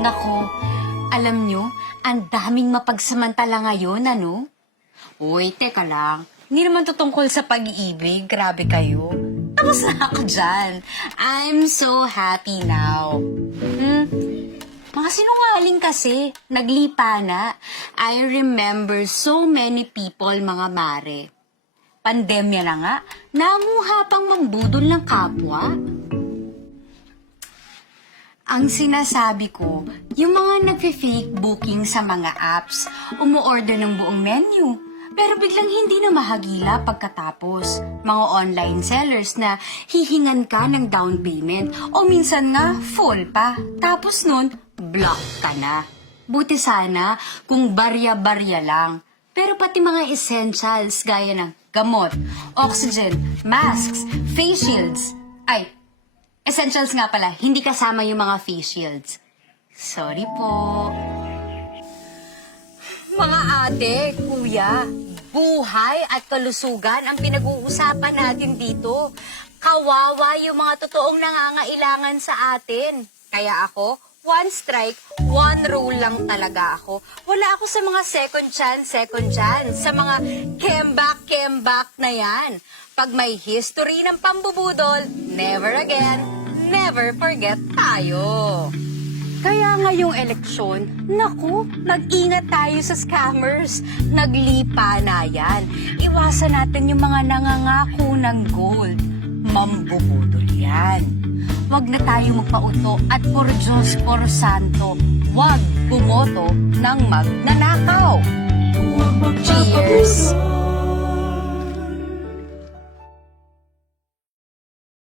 Nako, alam nyo, ang daming mapagsamantala ngayon, ano? Uy, teka lang. Hindi naman to tungkol sa pag-iibig. Grabe kayo. Tapos na ako dyan. I'm so happy now. Mga sinungaling kasi. Naglipa na. I remember so many people, mga mare. Pandemya na nga. Nanguha pang mambudol ng kapwa. Ang sinasabi ko, yung mga nagfe-fake booking sa mga apps, umu-order ng buong menu, pero biglang hindi na mahagila pagkatapos. Mga online sellers na hihingan ka ng down payment o minsan nga full pa. Tapos nun, block ka na. Buti sana kung barya-barya lang. Pero pati mga essentials gaya ng gamot, oxygen, masks, face shields, essentials nga pala, hindi kasama yung mga face shields. Sorry po. Mga ate, kuya, buhay at kalusugan ang pinag-uusapan natin dito. Kawawa yung mga totoong nangangailangan sa atin. Kaya ako, one strike, one rule lang talaga ako. Wala ako sa mga second chance, sa mga kembak na yan. Pag may history ng pambubudol, never again, never forget tayo. Kaya ngayong eleksyon, naku, mag-ingat tayo sa scammers. Naglipa na yan. Iwasan natin yung mga nangangako ng gold. Mambubudol yan. Huwag na tayo magpauto at por Diyos, por Santo, huwag bumoto ng magnanakaw. Cheers!